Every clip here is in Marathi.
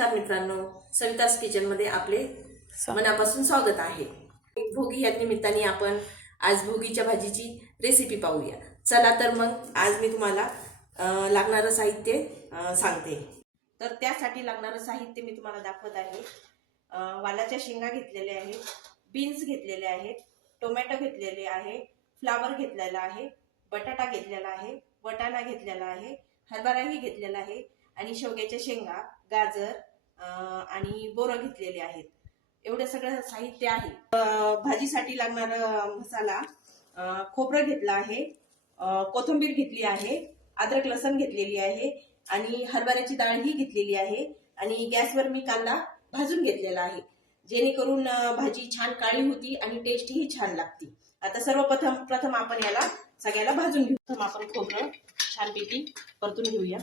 नमस्कार मित्रांनो, सविता's किचन मध्ये आपले मनापासून स्वागत आहे। भोगी या निमित्ताने आपण आज भोगीच्या भाजीची रेसिपी पाहूया। चला तर मग आज मी तुम्हाला लागणारं साहित्य सांगते। तर त्यासाठी लागणारं साहित्य मी तुम्हाला दाखवत आहे। वालाच्या शेंगा घेतलेल्या आहेत, बीन्स घेतलेले आहेत, टोमॅटो घेतलेले आहे, फ्लावर घेतलेला आहे, बटाटा घेतलेला आहे, वाटाणा घेतलेला आहे, हरभराही घेतलेला आहे आणि शेवग्याच्या शेंगा, गाजर आणि बोरं घेतलेले आहेत। एवढं सगळं साहित्य आहे। भाजीसाठी लागणारा मसाला, खोबरं घेतलं आहे, कोथिंबीर घेतली आहे, अद्रक लसण घेतलेली आहे आणि हरभऱ्याची डाळ ही घेतलेली आहे आणि गॅसवर मी कांदा भाजून घेतलेला आहे, जेणेकरून भाजी छान काळी होती आणि टेस्ट ही छान लागते। आता सर्वप्रथम आपण याला सगळ्याला भाजून घेऊ। प्रथम आपण खोबरं छानपैकी परतून घेऊया।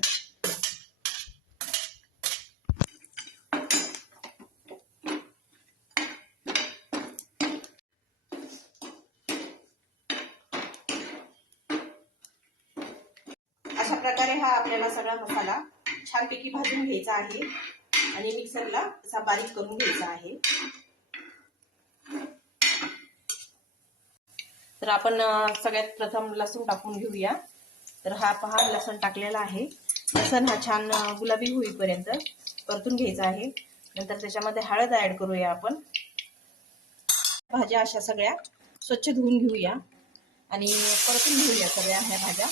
अशा प्रकारे हा आपल्याला सगळा मसाला छानपैकी भाजून घ्यायचा आहे आणि मिक्सरला असा बारीक करून घ्यायचा आहे। तर आपण सगळ्यात प्रथम लसूण टाकून घेऊया। तर हा पहा लसूण टाकलेला आहे। लसूण हा छान गुलाबी होईपर्यंत परतून घ्यायचा आहे। नंतर त्याच्यामध्ये हळद ऍड करूया। आपण भाज्या अशा सगळ्या स्वच्छ धुवून घेऊया आणि परतून घेऊया सगळ्या ह्या भाज्या।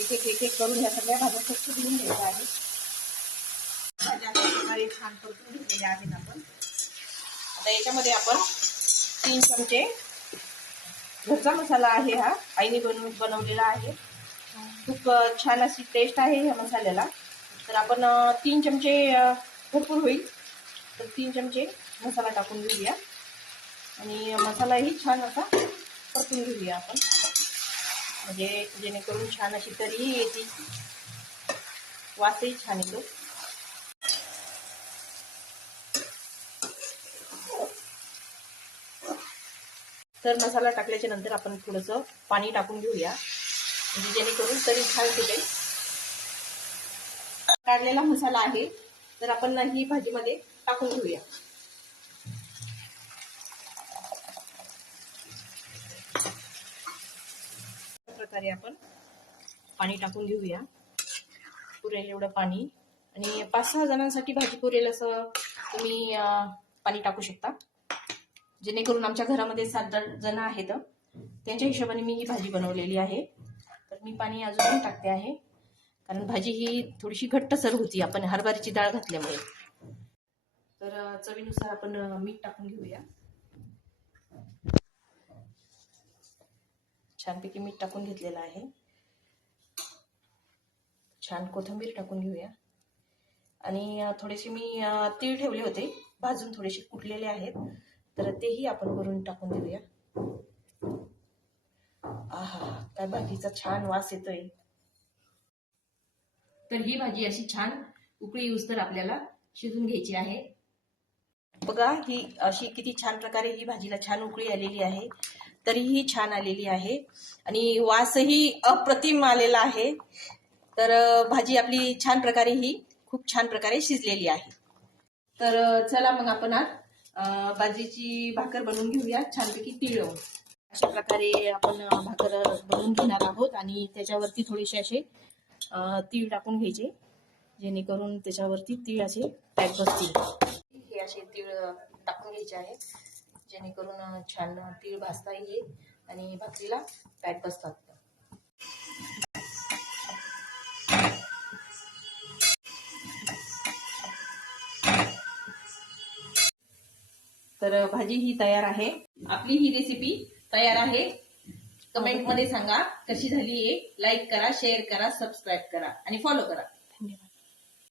एक एक करून ह्या सगळ्या भाज्या स्वच्छ धुवून घ्यायच्या आहेत। भाज्या अशा प्रकारे छान परतून घेतलेल्या आहेत आपण। आता याच्यामध्ये आपण 3 चमचे घरचा मसाला आहे, हा आईने बनवलेला आहे। खूप छान अशी टेस्ट आहे ह्या मसाल्याला। तर आपण 3 चमचे भरपूर होईल, तर 3 चमचे मसाला टाकून घेऊया आणि मसालाही छान असा परतून घेऊया आपण, म्हणजे जेणेकरून छान अशी तरी येते, वासही छान येतो। तर मसाला टाकल्याच्या नंतर आपण थोडंसं पाणी टाकून घेऊया, म्हणजे जेणेकरून तरी छान शिजेल। काढलेला मसाला आहे, तर आपण ही भाजीमध्ये टाकून घेऊया। अशा प्रकारे आपण पाणी टाकून घेऊया, पुरेल एवढं पाणी। आणि 5-6 जणांसाठी भाजी पुरेल असं तुम्ही पाणी टाकू शकता, जेणेकरून आमच्या घरामध्ये 7 जण आहेत, त्यांच्या हिशोबाने मी ही भाजी बनवलेली आहे। तर मी पाणी अजूनही टाकते आहे, कारण भाजी ही थोडीशी घट्टसर होती आपण हरभऱ्याची डाळ घातल्यामुळे। तर चवीनुसार आपण मीठ टाकून घेऊया। छानपैकी मीठ टाकून घेतलेलं आहे। छान कोथिंबीर टाकून घेऊया आणि थोडेसे मी तीळ ठेवले होते भाजून, थोडेसे कुटलेले आहेत, तर तेही आपण वरून टाकून देऊया। आहा, काय भाजीचा छान वास येतोय। तर ही भाजी अशी छान उकळी येऊस्तर आपल्याला शिजून घ्यायची आहे। बघा ही अशी किती छान प्रकारे ही भाजीला छान उकळी आलेली आहे, तरीही छान आलेली आहे आणि वासही अप्रतिम आलेला आहे। तर भाजी आपली छान प्रकारे ही खूप छान प्रकारे शिजलेली आहे। तर चला मग आपण आज भाजीची भाकर बनवून घेऊया छानपैकी तीळ लावून। अशा प्रकारे आपण भाकर बनवून घेणार आहोत आणि त्याच्यावरती थोडेसे असे तीळ टाकून घ्यायचे, जेणेकरून त्याच्यावरती तीळ असे पॅक बसतील। हे असे तीळ टाकून घ्यायचे आहेत, जेणेकरून छान तीळ भाजता येईल आणि भाकरीला पॅक बसतात। तर भाजी ही तयार आहे। आपली ही रेसिपी तयार आहे। कमेंट मध्ये सांगा कशी झाली आहे। लाईक करा, शेअर करा, सबस्क्राईब करा आणि फॉलो करा।